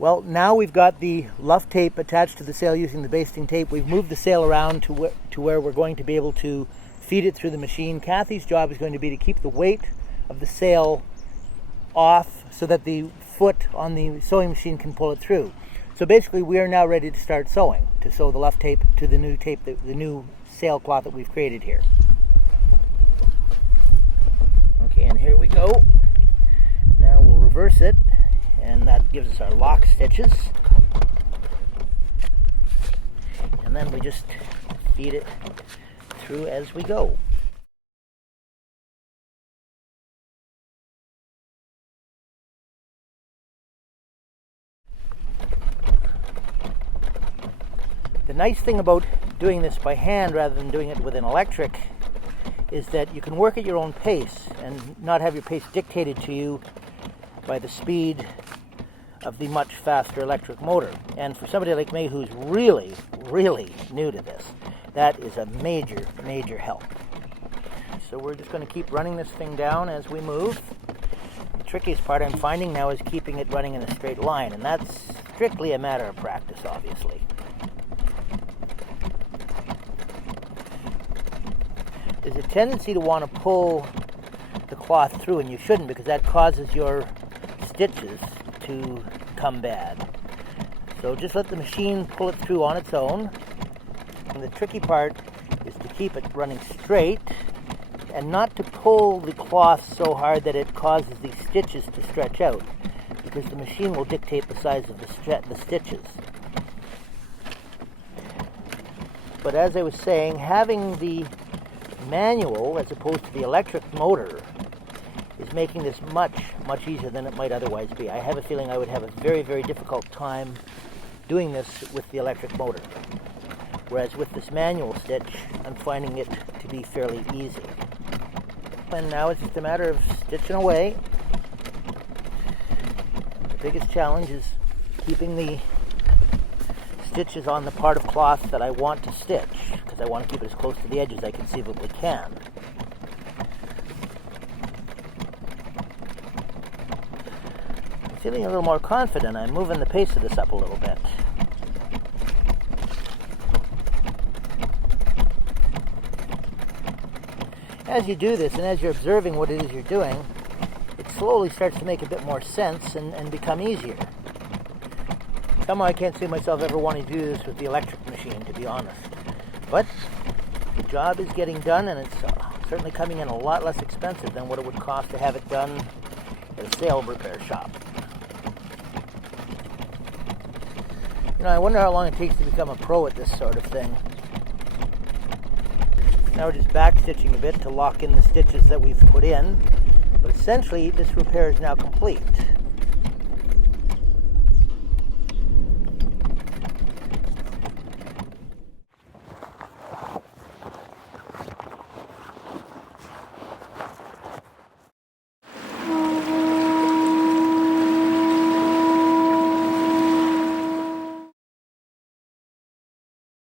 Well, now we've got the luff tape attached to the sail using the basting tape. We've moved the sail around to where we're going to be able to feed it through the machine. Kathy's job is going to be to keep the weight of the sail off so that the foot on the sewing machine can pull it through. So basically we are now ready to start sewing, to sew the luff tape to the new tape, the new sailcloth that we've created here. Okay, and here we go. Now we'll reverse it, and that gives us our lock stitches. And then we just feed it through as we go. The nice thing about doing this by hand rather than doing it with an electric is that you can work at your own pace and not have your pace dictated to you by the speed of the much faster electric motor. And for somebody like me who's really, really new to this, that is a major, major help. So we're just going to keep running this thing down as we move. The trickiest part I'm finding now is keeping it running in a straight line, and that's strictly a matter of practice, obviously. There's a tendency to want to pull the cloth through, and you shouldn't, because that causes your stitches to come bad. So just let the machine pull it through on its own. And the tricky part is to keep it running straight and not to pull the cloth so hard that it causes the stitches to stretch out, because the machine will dictate the size of the stitches. But as I was saying, having the manual as opposed to the electric motor is making this much, much easier than it might otherwise be. I have a feeling I would have a very, very difficult time doing this with the electric motor. Whereas with this manual stitch, I'm finding it to be fairly easy. And now it's just a matter of stitching away. The biggest challenge is keeping the stitches on the part of cloth that I want to stitch, because I want to keep it as close to the edge as I conceivably can. I'm feeling a little more confident. I'm moving the pace of this up a little bit. As you do this, and as you're observing what it is you're doing, it slowly starts to make a bit more sense and become easier. Somehow I can't see myself ever wanting to do this with the electric machine, to be honest. But the job is getting done, and it's certainly coming in a lot less expensive than what it would cost to have it done at a sail repair shop. You know, I wonder how long it takes to become a pro at this sort of thing. Now we're just back stitching a bit to lock in the stitches that we've put in, but essentially this repair is now complete.